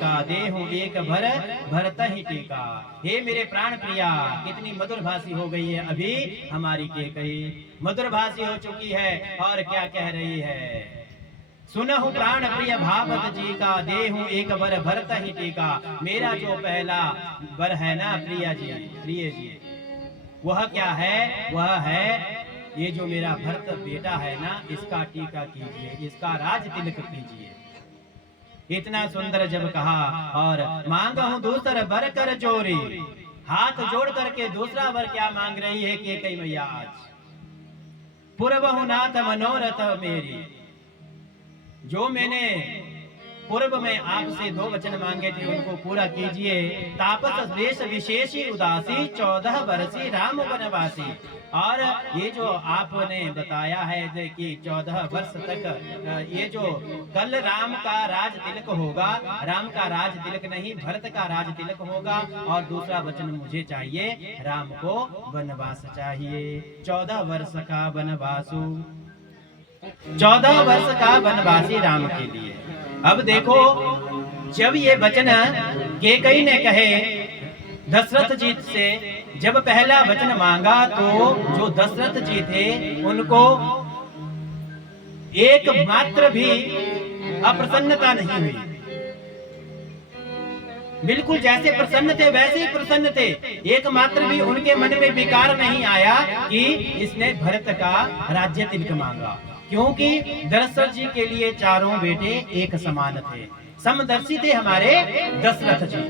का, देहु एक भर भरत ही टीका। हे मेरे प्राण प्रिया, कितनी मधुर भाषी हो गई है अभी हमारी केकई, मधुर भाषी हो चुकी है और क्या कह रही है। सुनहु प्राण प्रिय भावत जी का, देहु एक बर भरत ही टीका। मेरा जो पहला बर है ना प्रिया जी, प्रिय जी, वह क्या है, वह है ये जो मेरा भरत बेटा है ना, इसका टीका कीजिए, इसका राज तिलक कीजिए। इतना सुंदर जब कहा और मांगा हूं दूसरा बर कर जोरी, हाथ जोड़ करके दूसरा वर क्या मांग रही है कि कई मैया आज, पूर्वहु नाथ मनोरथ मेरी, जो मैंने पूर्व में आपसे 2 वचन मांगे थे उनको पूरा कीजिए। तापस वेश विशेषी उदासी, 14 वर्षी राम वनवासी। और ये जो आपने बताया है कि 14 वर्ष तक ये जो कल राम का राज तिलक होगा, राम का राज तिलक नहीं भरत का राज तिलक होगा। और दूसरा वचन मुझे चाहिए, राम को वनवास चाहिए, 14 वर्ष का वनवासु, 14 वर्ष का वनवासी राम के लिए। अब देखो जब ये वचन केकई ने कहे दशरथ जी से, जब पहला वचन मांगा तो जो दशरथ जी थे उनको एक मात्र भी अप्रसन्नता नहीं हुई, बिल्कुल जैसे प्रसन्न थे वैसे ही प्रसन्न थे। एक मात्र भी उनके मन में विकार नहीं आया कि इसने भरत का राज्य तिलक मांगा, क्योंकि दशरथ जी के लिए चारों बेटे एक समान थे, समदर्शी थे हमारे दशरथ जी,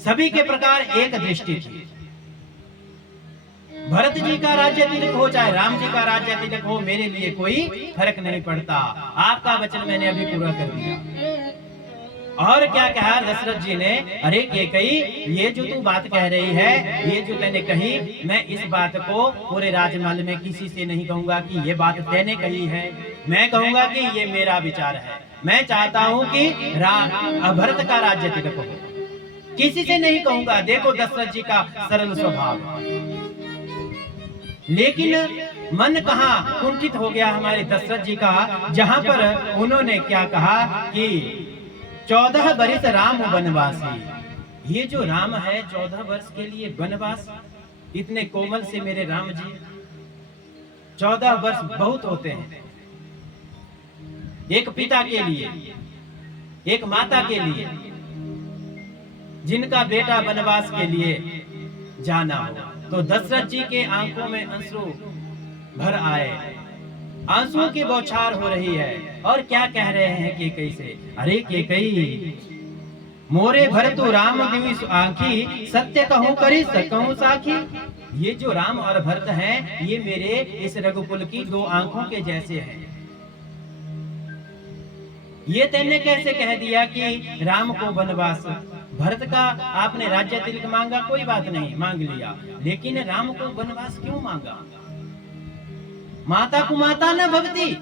सभी के प्रकार एक दृष्टि थी। भरत जी का राज्य तिलक हो चाहे राम जी का राज्य तिलक हो, मेरे लिए कोई फर्क नहीं पड़ता, आपका वचन मैंने अभी पूरा कर दिया। और क्या कहा दशरथ जी ने, अरे केकई ये जो तू बात कह रही है, ये जो तैने कही, मैं इस बात को पूरे राजमहल में किसी से नहीं कहूंगा कि ये बात तैने कही है, मैं कहूंगा कि ये मेरा विचार है, मैं चाहता हूं कि भरत का राज्य तिलक हो, किसी से नहीं कहूंगा। देखो दशरथ जी का सरल स्वभाव, लेकिन मन कहाँ कुंठित हो गया हमारे दशरथ जी का, जहां पर उन्होंने क्या कहा कि 14 वर्ष राम वनवासी। ये जो राम है 14 वर्ष के लिए वनवास, इतने कोमल से मेरे राम जी, 14 वर्ष बहुत होते हैं एक पिता के लिए, एक माता के लिए, जिनका बेटा वनवास के लिए जाना हो। तो दशरथ जी के आंखों में आंसू भर आए, आंसुओं की बौछार हो रही है। और क्या कह रहे हैं केकई से, अरे केकई मोरे भरतु राम दिवि आंखी, सत्य कहूं करी सकूं साखी। ये जो राम और भरत हैं, ये मेरे इस रघुकुल की 2 आंखों के जैसे हैं। ये तेने कैसे कह दिया कि राम को वनवास, भरत का आपने राज्य तिलक मांगा, कोई बात नहीं मांग लिया, लेकिन राम को वनवास क्यों मांगा। माता को माता न भवती,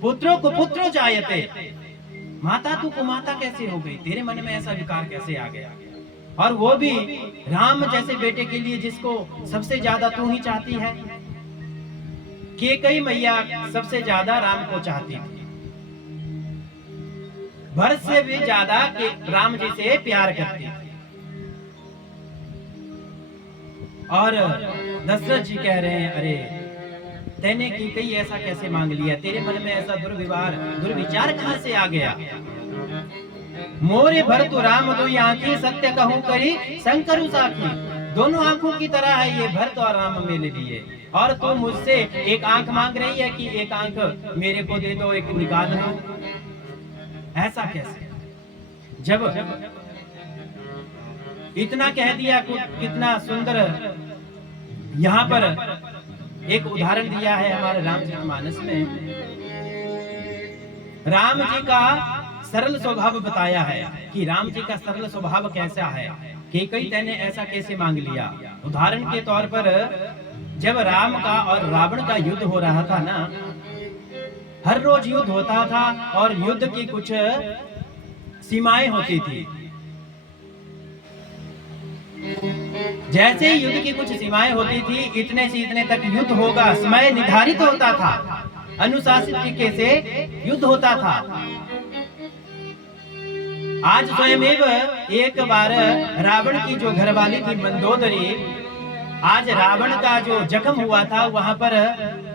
पुत्रों को पुत्रो जायते। माता तू को माता कैसे हो गई, तेरे मन में ऐसा विकार कैसे आ गया, और वो भी राम जैसे बेटे के लिए जिसको सबसे ज्यादा तू ही चाहती है। केकई मैया सबसे ज्यादा राम को चाहती थी, भरत से भी ज्यादा के राम जी से प्यार करती थी। और दशरथ जी कह रहे हैं, अरे तैने केकई ऐसा कैसे मांग लिया, तेरे मन में ऐसा दुर्विचार कहां से आ गया। मोरे भरतु राम दुई आंखी, सत्य कहूं करी शंकरु साखी। दोनों आंखों की तरह है ये भरत और राम मेरे लिए, और तू मुझसे एक आंख मांग रही है कि एक आंख मेरे को दे दो, एक निकाल दो। ऐसा कैसे, जब इतना कह दिया, कितना सुंदर यहाँ पर एक उदाहरण दिया है हमारे रामचरितमानस में। राम जी का सरल स्वभाव बताया है कि राम जी का सरल स्वभाव कैसा है, कि कई तैने ऐसा कैसे मांग लिया। उदाहरण के तौर पर जब राम का और रावण का युद्ध हो रहा था ना, हर रोज युद्ध होता था और युद्ध की कुछ सीमाएं होती थी। जैसे ही युद्ध की कुछ सीमाएं होती थी, इतने से इतने तक युद्ध होगा, समय निर्धारित होता था, अनुशासित तरीके से युद्ध होता था। आज स्वयमेव एक बार रावण की जो घरवाली थी मंदोदरी, आज रावण का जो जख्म हुआ था वहां पर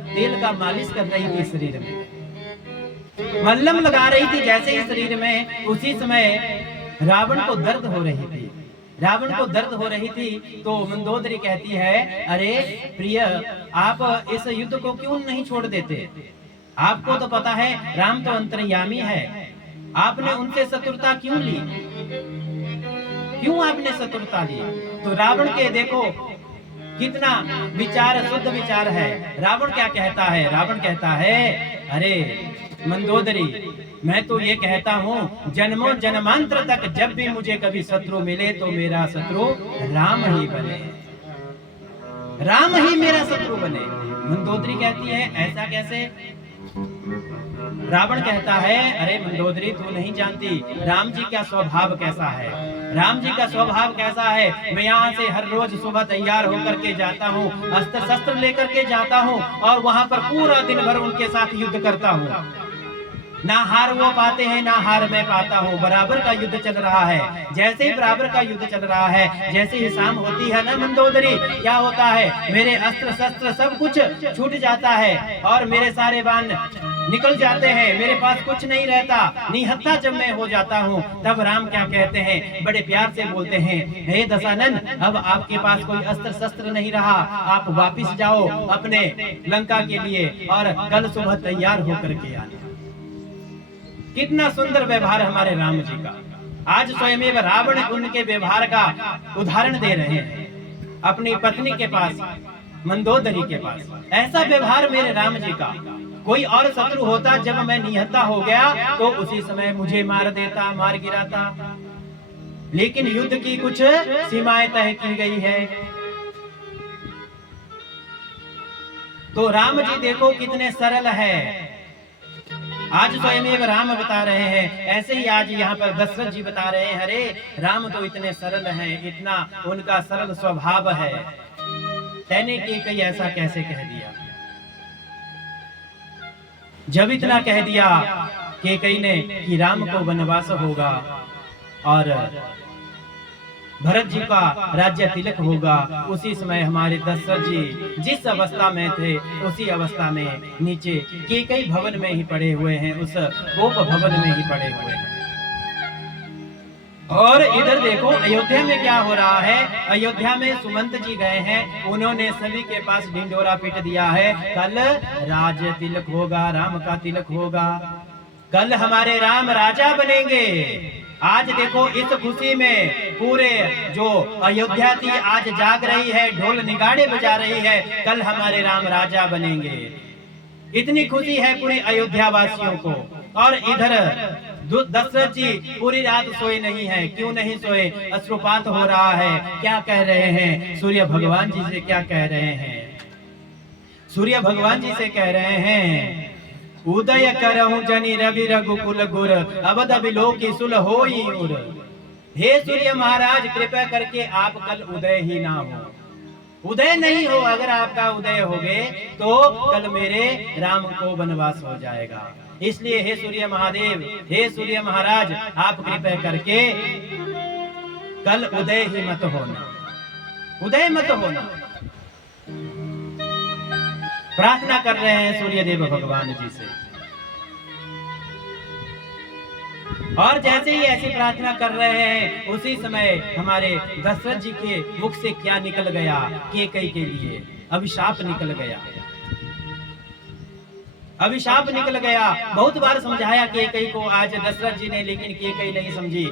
तेल का मालिश कर रही थी शरीर में, मल्लम लगा रही थी जैसे ही शरीर में। उसी समय रावण को दर्द हो रही थी, रावण को दर्द हो रही थी। तो मंदोदरी कहती है, अरे प्रिय, आप इस युद्ध को क्यों नहीं छोड़ देते? आपको तो पता है राम तो अंतर्यामी है, आपने उनसे शत्रुता क्यों ली? क्यों आपने शत्रुता ली? तो रावण के देखो कितना विचार, शुद्ध विचार है। रावण क्या कहता है? रावण कहता है, अरे मंदोदरी, मैं तो ये कहता हूँ जन्मों जन्मांतर तक जब भी मुझे कभी शत्रु मिले तो मेरा शत्रु राम ही बने, राम ही मेरा शत्रु बने। मंदोदरी कहती है, ऐसा कैसे? रावण कहता है, अरे मंदोदरी, तू नहीं जानती राम जी का स्वभाव कैसा है। राम जी का स्वभाव कैसा है? मैं यहाँ से हर रोज सुबह तैयार होकर के जाता हूँ, अस्त्र शस्त्र लेकर के जाता हूँ और वहाँ पर पूरा दिन भर उनके साथ युद्ध करता हूँ। ना हार वो पाते हैं, ना हार मैं पाता हूँ। बराबर का युद्ध चल रहा है। जैसे ही बराबर का युद्ध चल रहा है, जैसे ही शाम होती है ना मंदोदरी, क्या होता है? मेरे अस्त्र शस्त्र सब कुछ छूट जाता है और मेरे सारे बाण निकल जाते हैं, मेरे पास कुछ नहीं रहता। निहत्था जब मैं हो जाता हूँ, तब राम क्या कहते हैं? बड़े प्यार से बोलते हैं, हे दशानन, अब आपके पास कोई अस्त्र शस्त्र नहीं रहा, आप वापिस जाओ अपने लंका के लिए और कल सुबह तैयार होकर के आना। कितना सुंदर व्यवहार हमारे राम जी का। आज स्वयं रावण उनके व्यवहार का उदाहरण दे रहे हैं अपनी पत्नी के पास, मंदोदरी के पास। ऐसा व्यवहार मेरे राम जी का। कोई और शत्रु होता, जब मैं निहत्था हो गया तो उसी समय मुझे मार देता, मार गिराता। लेकिन युद्ध की कुछ सीमाएं तय की गई है। तो राम जी देखो कितने सरल है। आज स्वयं राम बता रहे हैं, ऐसे ही आज यहाँ पर दशरथ जी बता रहे हैं, अरे राम तो इतने सरल हैं, इतना उनका सरल स्वभाव है। कहने की कई ऐसा कैसे कह दिया? जब इतना कह दिया कि कई ने कि राम को वनवास होगा और भरत जी का राज्य तिलक होगा, उसी समय हमारे दशरथ जी जिस अवस्था में थे उसी अवस्था में नीचे केकई भवन में ही पड़े हुए हैं, उस गोप भवन में ही पड़े हुए हैं। और इधर देखो अयोध्या में क्या हो रहा है। अयोध्या में सुमंत जी गए हैं, उन्होंने सभी के पास ढिंढोरा पीट दिया है, कल राज तिलक होगा, राम का तिलक होगा, कल हमारे राम राजा बनेंगे। आज देखो इस खुशी में पूरे जो अयोध्या थी आज जाग रही है, ढोल निगाड़े बजा रही है, कल हमारे राम राजा बनेंगे। इतनी खुशी है पूरे अयोध्या वासियों को। और इधर दशरथ जी पूरी रात सोए नहीं है। क्यों नहीं सोए? अश्रुपात हो रहा है। क्या कह रहे हैं? सूर्य भगवान जी से क्या कह रहे हैं? सूर्य भगवान जी से कह रहे हैं, उदय करहु जनि रवि रघुकुल गुर, अवध बिलोकी सुल होई उर। हे सूर्य महाराज, कृपया करके आप कल उदय ही ना हो, उदय नहीं हो। अगर आपका उदय हो गए तो कल मेरे राम को वनवास हो जाएगा। इसलिए हे सूर्य महादेव, हे सूर्य महाराज, आप कृपया करके कल उदय ही मत होना, उदय मत होना। प्रार्थना कर रहे हैं सूर्य देव भगवान जी से। और जैसे ही ऐसी प्रार्थना कर रहे हैं, उसी समय हमारे दशरथ जी के मुख से क्या निकल गया? केकई के लिए अभिशाप निकल गया, अभिशाप निकल गया। बहुत बार समझाया केकई को आज दशरथ जी ने, लेकिन केकई नहीं समझी।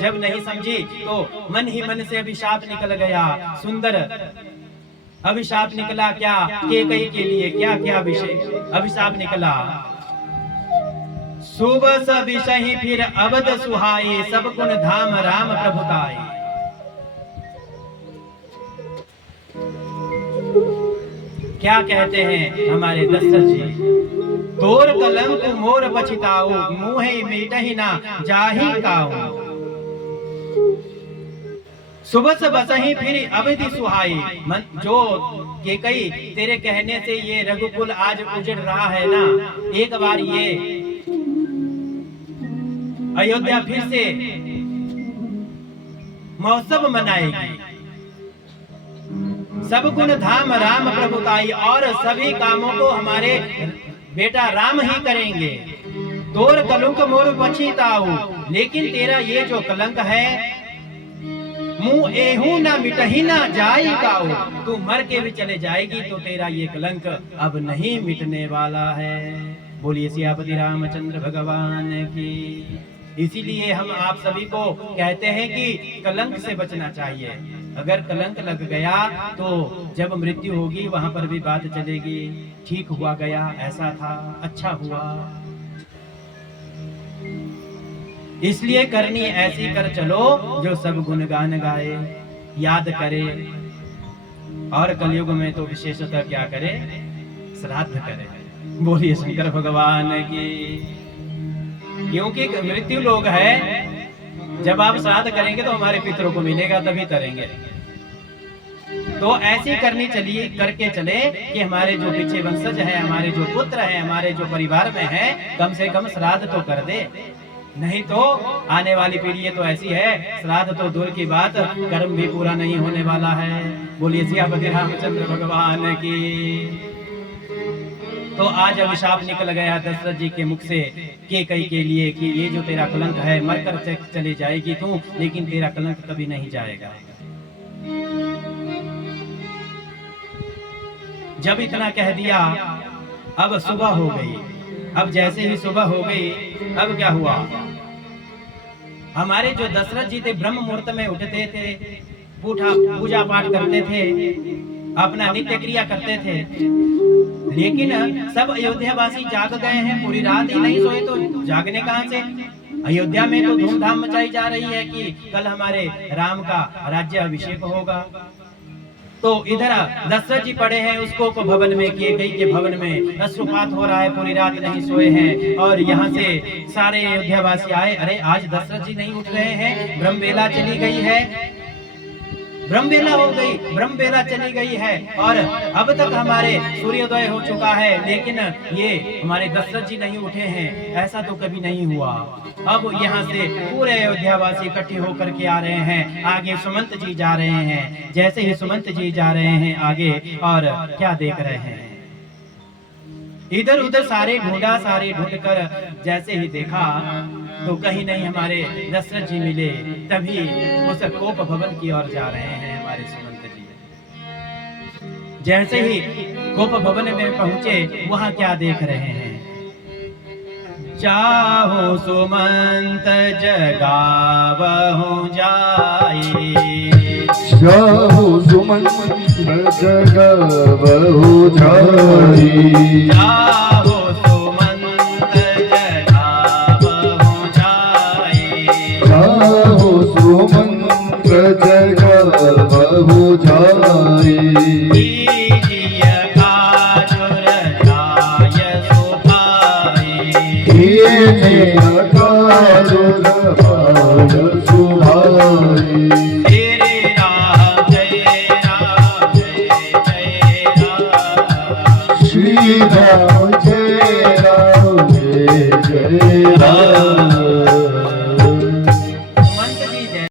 जब नहीं समझी तो मन ही मन से अभिशाप निकल गया। सुंदर अभिशाप निकला। क्या? केकई के लिए क्या क्या अभिशाप निकला? सुबह सब विषय फिर अवध सुहाए, सब गुण धाम राम प्रभुताए। क्या कहते हैं हमारे दशरथ जी? तोर कलंक मोर पछिताओ, मुहे मीटहि ना जाहि काऊ। सुबह से बसही फिर अवधि सुहाई। जो केकई तेरे कहने से ये रघुकुल आज उजड़ रहा है ना, एक बार ये अयोध्या फिर से महोत्सव मनाएगी। सब गुण धाम राम प्रभुताई, और सभी कामों को हमारे बेटा राम ही करेंगे। तोर कलंक मोर बचीताऊ, लेकिन तेरा ये जो कलंक है मुंह एहू ना मिटही ना जाएगाओ, तू मर के भी चले जाएगी तो तेरा ये कलंक अब नहीं मिटने वाला है। बोलिए सियापति रामचंद्र भगवान की। इसीलिए हम आप सभी को कहते हैं कि कलंक से बचना चाहिए। अगर कलंक लग गया तो जब मृत्यु होगी वहां पर भी बात चलेगी, ठीक हुआ गया, ऐसा था, अच्छा हुआ। इसलिए करनी ऐसी कर चलो जो सब गुणगान गाए, याद करे। और कलयुग में तो विशेषतः क्या करे, श्राद्ध करे। बोलिए शंकर भगवान की। क्योंकि मृत्यु लोग है, जब आप श्राद्ध करेंगे तो हमारे पितरों को मिलेगा, तभी करेंगे। तो ऐसी करनी चलिए, करके चले कि हमारे जो पीछे वंशज है, हमारे जो पुत्र है, हमारे जो परिवार में है, कम से कम श्राद्ध तो कर दे। नहीं तो आने वाली पीढ़ी तो ऐसी है, श्राद्ध तो दूर की बात, कर्म भी पूरा नहीं होने वाला है। बोलिए सियापति रामचंद्र भगवान की। तो आज अभिशाप निकल गया दशरथ जी के मुख से कैकेयी के लिए कि ये जो तेरा कलंक है, मरकर चली जाएगी तू, लेकिन तेरा कलंक कभी नहीं जाएगा। जब इतना कह दिया, अब सुबह हो गई। अब जैसे ही सुबह हो गई, अब क्या हुआ, हमारे जो दशरथ जी थे ब्रह्म मुहूर्त में उठते थे, पूजा पाठ करते थे, अपना नित्य क्रिया करते थे। लेकिन सब अयोध्यावासी जाग गए हैं, पूरी रात ही नहीं सोए, तो जागने कहां से। अयोध्या में तो धूमधाम मचाई जा रही है कि कल हमारे राम का राज्य अभिषेक होगा। तो इधर दशरथ जी पड़े हैं उसको भवन में, कैकेयी के भवन में अश्रुपात हो रहा है, पूरी रात नहीं सोए हैं। और यहाँ से सारे अयोध्यावासी आए, अरे आज दशरथ जी नहीं उठ रहे हैं, ब्रह्मबेला चली गई है, ब्रह्मबेला हो गई, ब्रह्मबेला चली गई है, और अब तक हमारे सूर्योदय हो चुका है, लेकिन ये हमारे दशरथ जी नहीं उठे हैं। ऐसा तो कभी नहीं हुआ। अब यहाँ से पूरे अयोध्यावासी इकट्ठे होकर के आ रहे हैं, आगे सुमंत जी जा रहे हैं। जैसे ही सुमंत जी जा रहे हैं आगे, और क्या देख रहे हैं, इधर उधर सारे ढूंढ कर जैसे ही देखा तो कहीं नहीं हमारे दशरथ जी मिले। तभी उस कोप भवन की ओर जा रहे हैं हमारे सुमंत जी। जैसे ही कोप भवन में पहुंचे, वहां क्या देख रहे हैं, चाहो सुमंत जगावहु जाई, चाहो सुमंत जगावहु जाई, चाहो सुमंत जगावहु जाई, चाहो सुमंत जगावहु जाई, कीजिए काजुर जाय सुभाई, कीजिए काजुर जाय सुभाई, तेरे राम जय राम जय जय राम, श्री राम